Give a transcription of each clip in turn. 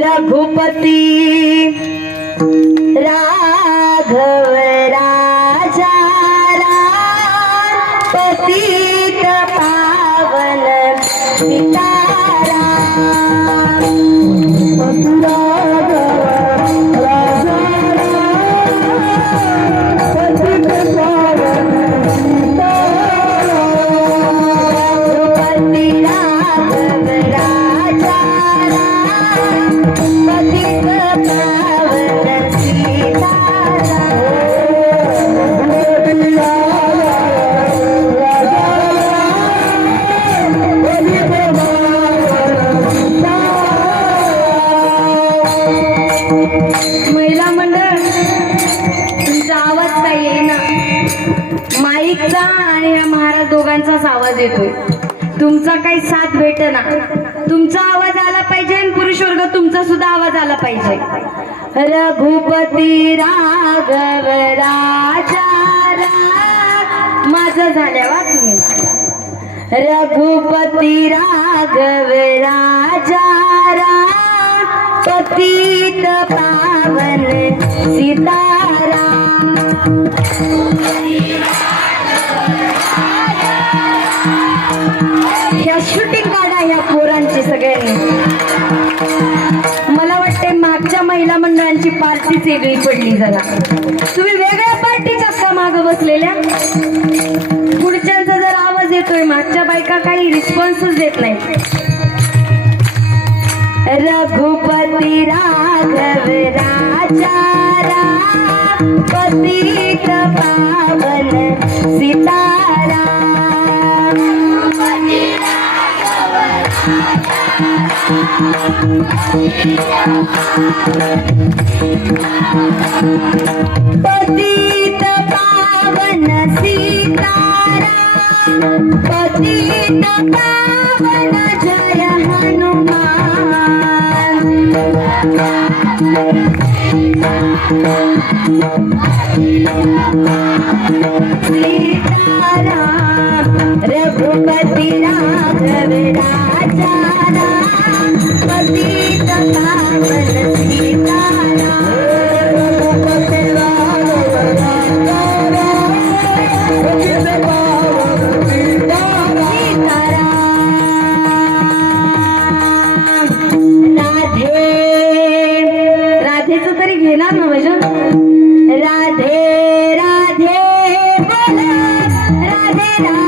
रघुपती राघव राजा पतित पावन सीताराम महिला मंडळ तुमचा आवाज काय येईना? माईकचा आणि या महाराज दोघांचाच आवाज येतोय. तुमचा काही साथ भेटना. तुमचा आवाज आला पाहिजे आणि पुरुष वर्ग तुमचा सुद्धा आवाज आला पाहिजे. रघुपती राघव राजा माझं झाल्या वा तुम्ही. रघुपती राघव राजा पतित पावन सीताराम ह्या शूटिंग काढा या पोरांची सगळ्यांनी. मला वाटते मागच्या महिला मंडळांची पार्टीच वेगळी पडली जरा. तुम्ही वेगळ्या पार्टीच्या का माग बसलेल्या? पुढच्यांचा जर आवाज येतोय मागच्या बायका काही रिस्पॉन्सच देत नाही रघुपती राघव राजा राम पतित पावन सीताराम पतित पावन सीताराम पतित पावन जय हनुमान। रघुपति राघव राजा राम राधे राधे राधे राधे राधे.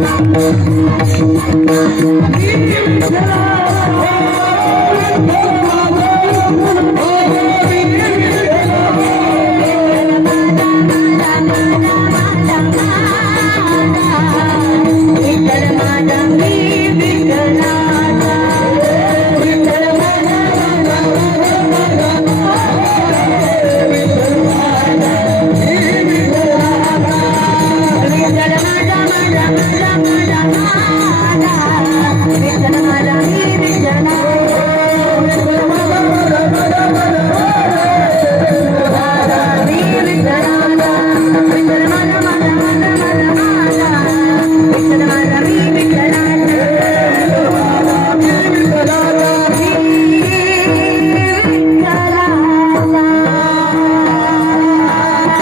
Thank you.